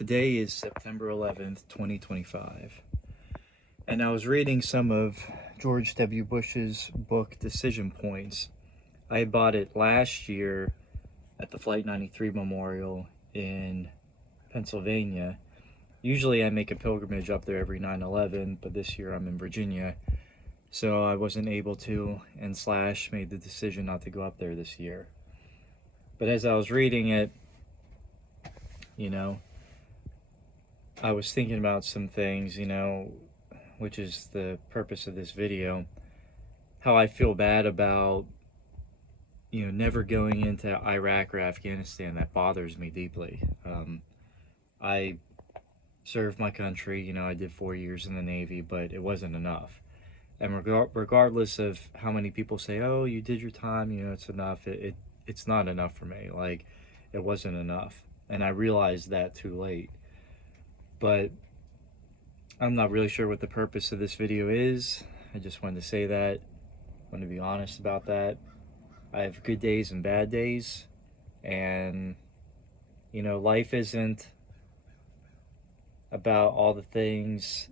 Today is September 11th, 2025, and I was reading some of George W. Bush's book, Decision Points. I bought it last year at the Flight 93 Memorial in Pennsylvania. Usually I make a pilgrimage up there every 9/11, but this year I'm in Virginia, so I wasn't able to, and Slash made the decision not to go up there this year. But as I was reading it, I was thinking about some things, which is the purpose of this video, how I feel bad about, never going into Iraq or Afghanistan. That bothers me deeply. I served my country, I did 4 years in the Navy, but it wasn't enough. And regardless of how many people say, oh, you did your time, it's enough, it's not enough for me. Like, it wasn't enough. And I realized that too late. But I'm not really sure what the purpose of this video is. I just wanted to say that. I want to be honest about that. I have good days and bad days. And, life isn't about all the things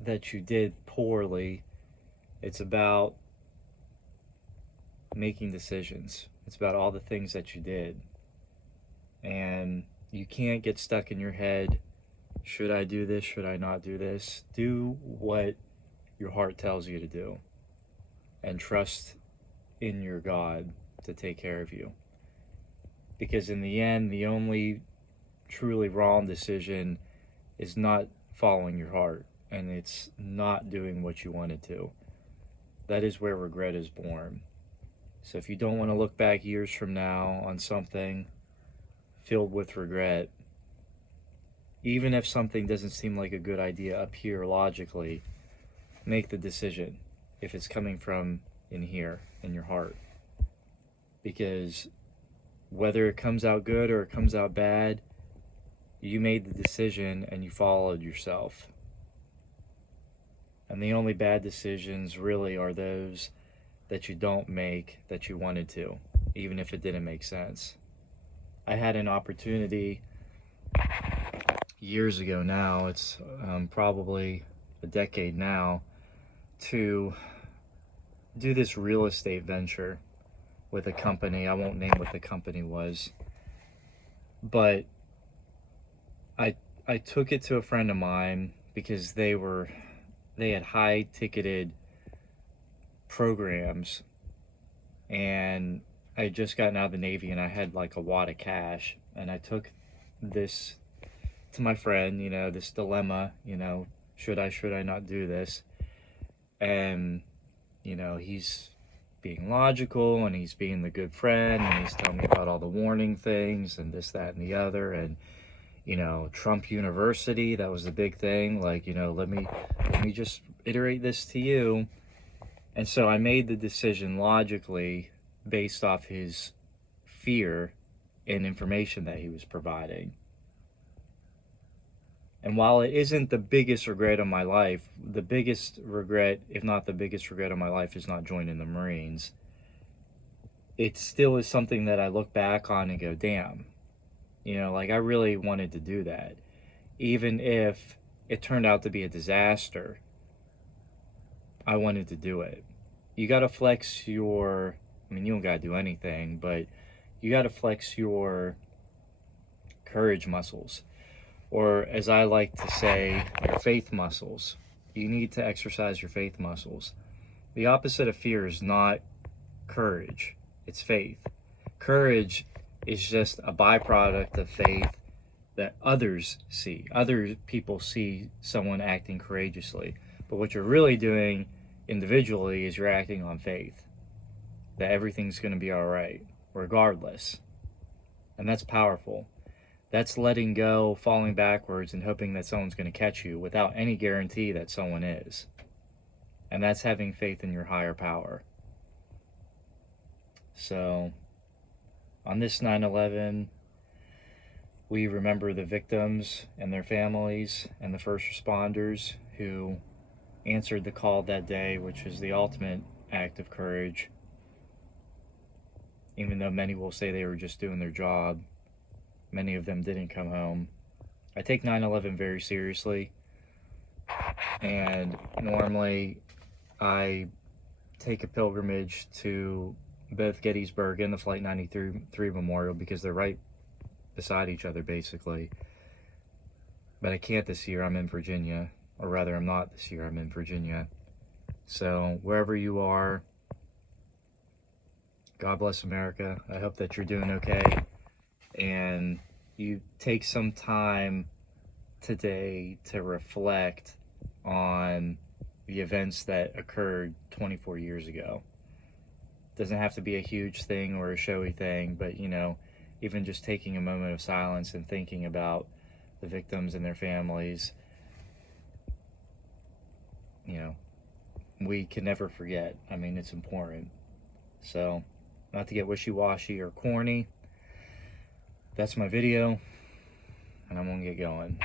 that you did poorly. It's about making decisions. It's about all the things that you did. And you can't get stuck in your head, should I do this? Should I not do this? Do what your heart tells you to do. And trust in your God to take care of you. Because in the end, the only truly wrong decision is not following your heart. And it's not doing what you wanted to. That is where regret is born. So if you don't want to look back years from now on something filled with regret, even if something doesn't seem like a good idea up here logically, make the decision if it's coming from in here, in your heart. Because whether it comes out good or it comes out bad, you made the decision and you followed yourself. And the only bad decisions really are those that you don't make that you wanted to, even if it didn't make sense. I had an opportunity years ago now, it's probably a decade now, to do this real estate venture with a company. I won't name what the company was, but I took it to a friend of mine because they had high ticketed programs, and I had just gotten out of the Navy and I had like a wad of cash, and I took this to my friend, this dilemma, should I not do this? And, he's being logical and he's being the good friend and he's telling me about all the warning things and this, that, and the other. And, Trump University, that was the big thing. Like, let me just iterate this to you. And so I made the decision logically based off his fear and information that he was providing. And while it isn't the biggest regret of my life, the biggest regret, if not the biggest regret of my life, is not joining the Marines. It still is something that I look back on and go, damn, I really wanted to do that. Even if it turned out to be a disaster, I wanted to do it. You got to flex you don't got to do anything, but you got to flex your courage muscles. Or as I like to say, your faith muscles. You need to exercise your faith muscles. The opposite of fear is not courage, it's faith. Courage is just a byproduct of faith that others see. Other people see someone acting courageously. But what you're really doing individually is you're acting on faith. That everything's going to be all right, regardless. And that's powerful. That's letting go, falling backwards, and hoping that someone's going to catch you without any guarantee that someone is. And that's having faith in your higher power. So, on this 9/11, we remember the victims and their families and the first responders who answered the call that day, which is the ultimate act of courage. Even though many will say they were just doing their job, many of them didn't come home. I take 9/11 very seriously, and normally I take a pilgrimage to both Gettysburg and the Flight 93 Memorial because they're right beside each other, basically. But I can't this year. I'm in Virginia, or rather, I'm not this year. I'm in Virginia. So wherever you are, God bless America. I hope that you're doing okay, and you take some time today to reflect on the events that occurred 24 years ago. Doesn't have to be a huge thing or a showy thing, but you know, even just taking a moment of silence and thinking about the victims and their families, you know, we can never forget. I mean, it's important. So, not to get wishy-washy or corny, that's my video, and I'm gonna get going.